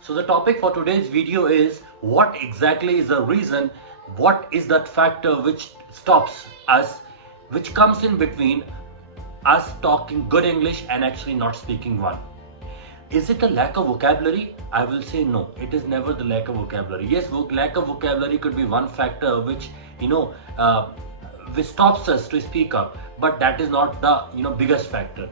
So the topic for today's video is what exactly is the reason, what is that factor which stops us, which comes in between us talking good English and actually not speaking one. Is it a lack of vocabulary? I will say no. It is never the lack of vocabulary. Yes, lack of vocabulary could be one factor which which stops us to speak up, but that is not the biggest factor.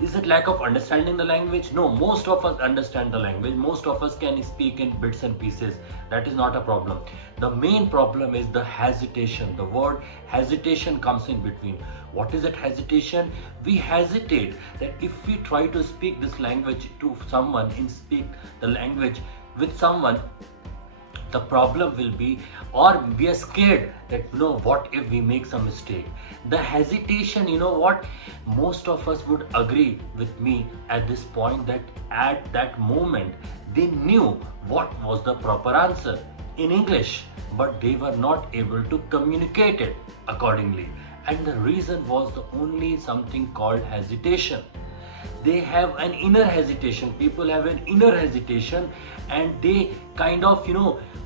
Is it lack of understanding the language? No, most of us understand the language. Most of us can speak in bits and pieces. That is not a problem. The main problem is the hesitation. The word hesitation comes in between. What is that hesitation? We hesitate that if we try to speak this language to someone and speak the language with someone, the problem will be, or we are scared that what if we make some mistake. The hesitation, what, most of us would agree with me at this point that at that moment they knew what was the proper answer in English, but they were not able to communicate it accordingly, and the reason was the only something called hesitation. They have an inner hesitation. People have an inner hesitation, and they kind of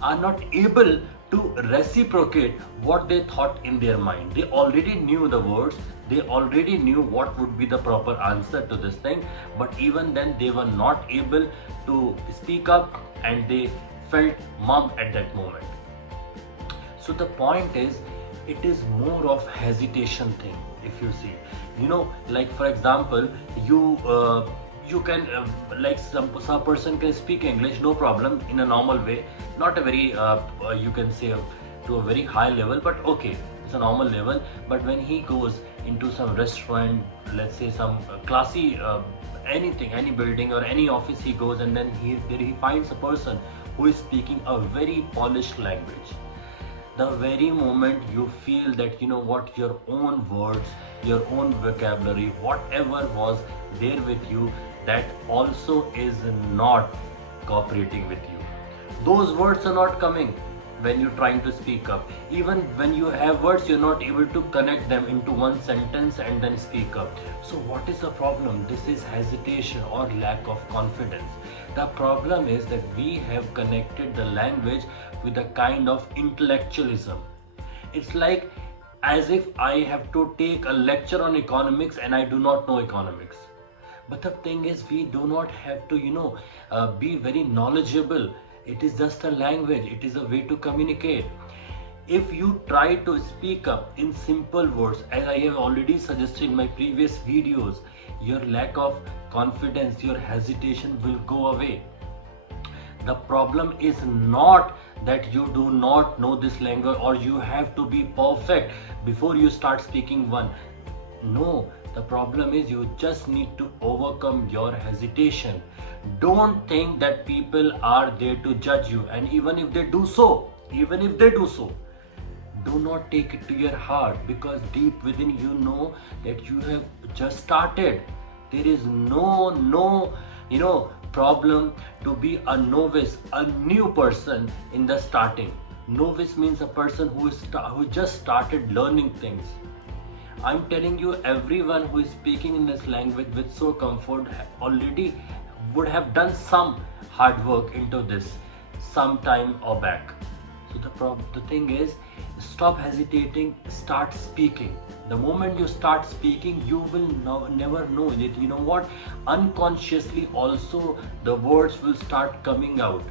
are not able to reciprocate what they thought in their mind. They already knew the words, they already knew what would be the proper answer to this thing, but even then they were not able to speak up, and they felt mum at that moment. So the point is, it is more of hesitation thing. If you see, like for example, you can like some person can speak English no problem in a normal way, not a very you can say to a very high level, but okay, it's a normal level. But when he goes into some restaurant, let's say some classy anything, any building or any office he goes, and then he finds a person who is speaking a very polished language. The very moment you feel that what, your own words, your own vocabulary, whatever was there with you, that also is not cooperating with you. Those words are not coming when you're trying to speak up. Even when you have words, you're not able to connect them into one sentence and then speak up. So what is the problem? This is hesitation or lack of confidence. The problem is that we have connected the language with a kind of intellectualism. It's like as if I have to take a lecture on economics and I do not know economics. But the thing is, we do not have to be very knowledgeable. It is just a language, it is a way to communicate. If you try to speak up in simple words, as I have already suggested in my previous videos, your lack of confidence, your hesitation will go away. The problem is not that you do not know this language or you have to be perfect before you start speaking one. No, the problem is you just need to overcome your hesitation. Don't think that people are there to judge you, and even if they do so, do not take it to your heart, because deep within you know that you have just started. There is no problem to be a novice, a new person in the starting. Novice means a person who just started learning things. I'm telling you, everyone who is speaking in this language with so comfort already would have done some hard work into this some time or back. So the thing is, stop hesitating, start speaking. The moment you start speaking, you will never know that unconsciously also the words will start coming out,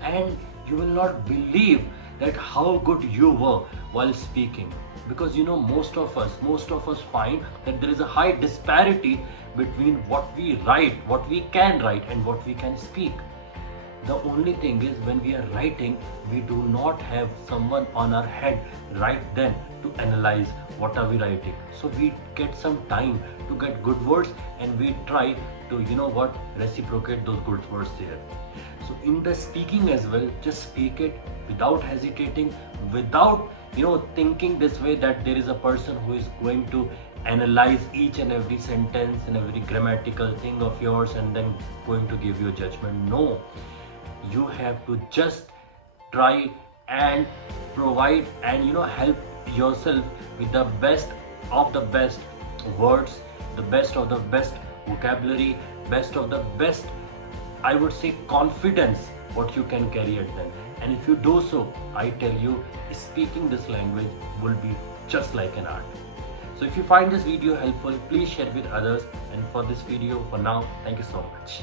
and you will not believe that how good you were while speaking. Because most of us find that there is a high disparity between what we write, what we can write, and what we can speak. The only thing is, when we are writing, we do not have someone on our head right then to analyze what are we writing. So we get some time to get good words, and we try to reciprocate those good words there. So in the speaking as well, just speak it without hesitating, without thinking this way that there is a person who is going to analyze each and every sentence and every grammatical thing of yours and then going to give you a judgment. No, you have to just try and provide and help yourself with the best of the best words, the best of the best vocabulary, best of the best I would say confidence what you can carry at them. And if you do so, I tell you, speaking this language will be just like an art. So if you find this video helpful, please share with others. And for this video, for now, thank you so much.